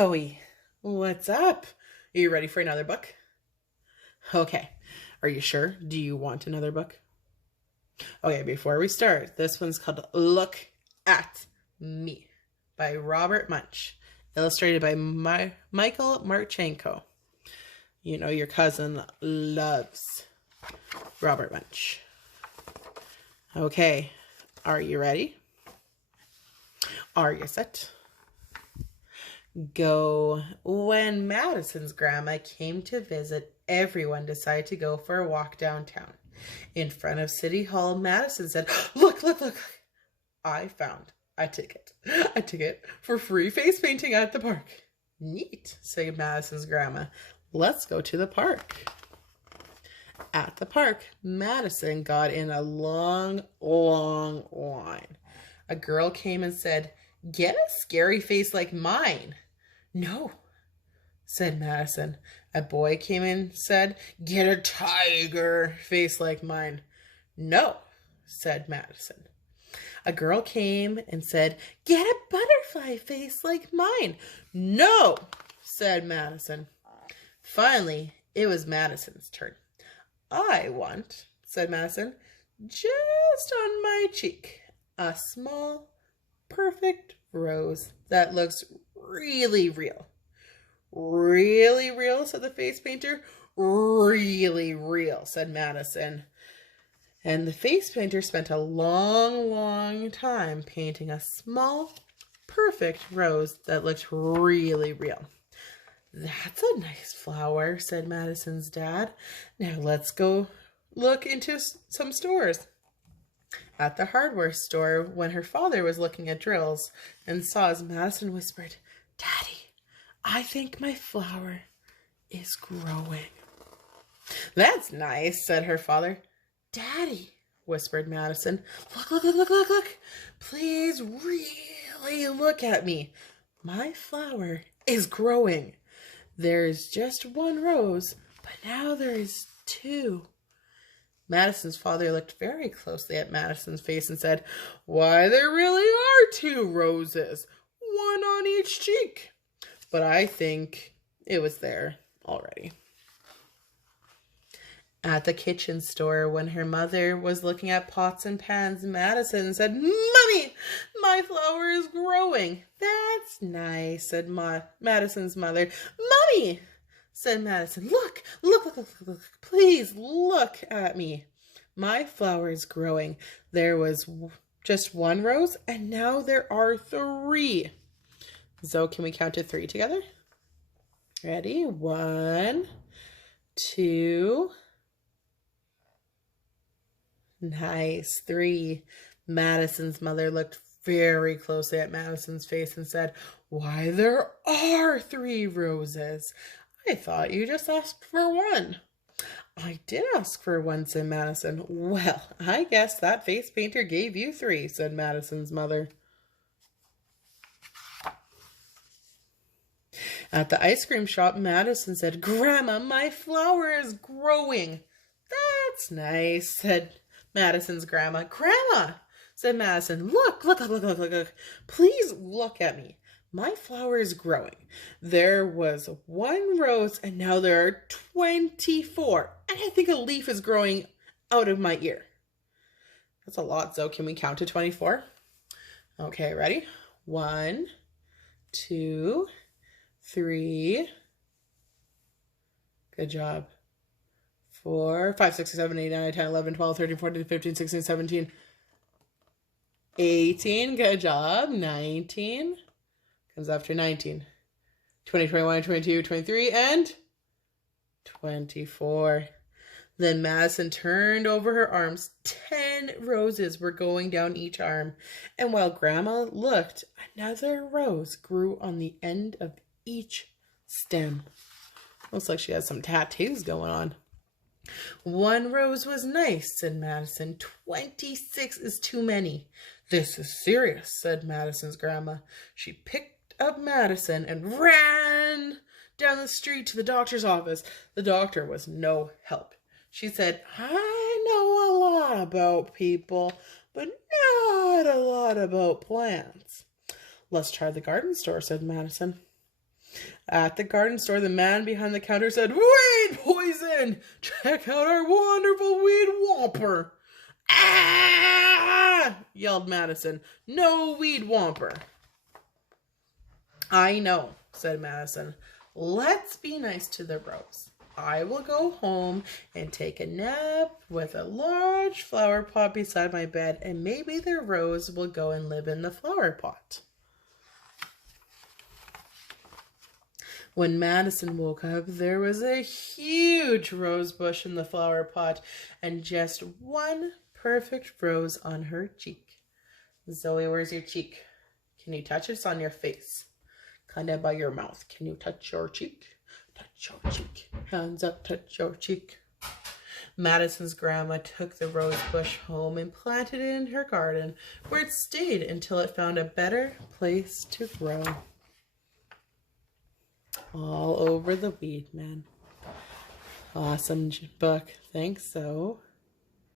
Zoe, what's up? Are you ready for another book? Okay, are you sure? Do you want another book? Okay, before we start, this one's called Look at Me by Robert Munsch, illustrated by Michael Martchenko. You know your cousin loves Robert Munsch. Okay, are you ready? Are you set? Go. When Madison's grandma came to visit, everyone decided to go for a walk downtown. In front of City Hall, Madison said, Look, look, look. I found a ticket. A ticket for free face painting at the park. Neat, said Madison's grandma. Let's go to the park. At the park, Madison got in a long, long line. A girl came and said, Get a scary face like mine. No, said Madison. A boy came in and said, Get a tiger face like mine. No, said Madison. A girl came and said, Get a butterfly face like mine. No, said Madison. Finally, it was Madison's turn. I want, said Madison, just on my cheek, a small, perfect rose that looks really real. Really real, said the face painter. Really real, said Madison. And the face painter spent a long, long time painting a small, perfect rose that looked really real. That's a nice flower, said Madison's dad. Now let's go look into some stores. At the hardware store, when her father was looking at drills and saw as Madison whispered, Daddy, I think my flower is growing. That's nice, said her father. Daddy, whispered Madison, look, look, look, look, look, look. Please really look at me. My flower is growing. There's just one rose, but now there is two. Madison's father looked very closely at Madison's face and said, Why, there really are two roses, one on each cheek. But I think it was there already. At the kitchen store, when her mother was looking at pots and pans, Madison said, Mommy, my flower is growing. That's nice, said Madison's mother. Mommy, said Madison, look, look, look, look, look, please look at me. My flower is growing. There was just one rose, and now there are three. So can we count to three together? Ready? 1, 2. Nice. 3. Madison's mother looked very closely at Madison's face and said, Why, there are 3 roses. I thought you just asked for 1. I did ask for 1, said Madison. Well, I guess that face painter gave you 3, said Madison's mother. At the ice cream shop, Madison said, Grandma, my flower is growing. That's nice, said Madison's grandma. Grandma, said Madison, look, look, look, look, look, look. Please look at me. My flower is growing. There was 1 rose and now there are 24. And I think a leaf is growing out of my ear. That's a lot, so can we count to 24? Okay, ready? 1, 2, 3. Good job. 4, 5, 6, 7, 8, 9, 10, 11, 12, 13, 14, 15, 16, 17, 18. Good job. 19. Comes after 19. 20, 21, 22, 23, and 24. Then Madison turned over her arms. 10 roses were going down each arm. And while Grandma looked, another rose grew on the end of each stem. Looks like she has some tattoos going on. 1 rose was nice, said Madison. 26 is too many. This is serious, said Madison's grandma. She picked up Madison and ran down the street to the doctor's office. The doctor was no help. She said, I know a lot about people, but not a lot about plants. Let's try the garden store, said Madison. At the garden store, the man behind the counter said, "Weed poison! Check out our wonderful weed whomper!" "Ah!" yelled Madison. "No weed whomper." "I know," said Madison. "Let's be nice to the rose. I will go home and take a nap with a large flower pot beside my bed, and maybe the rose will go and live in the flower pot." When Madison woke up, there was a huge rose bush in the flower pot and just one perfect rose on her cheek. "Zoe, where's your cheek? Can you touch it? It's on your face. Kind of by your mouth. Can you touch your cheek? Touch your cheek. Hands up, touch your cheek." Madison's grandma took the rose bush home and planted it in her garden, where it stayed until it found a better place to grow. All over the weed, man. Awesome book. Thanks, Zoe.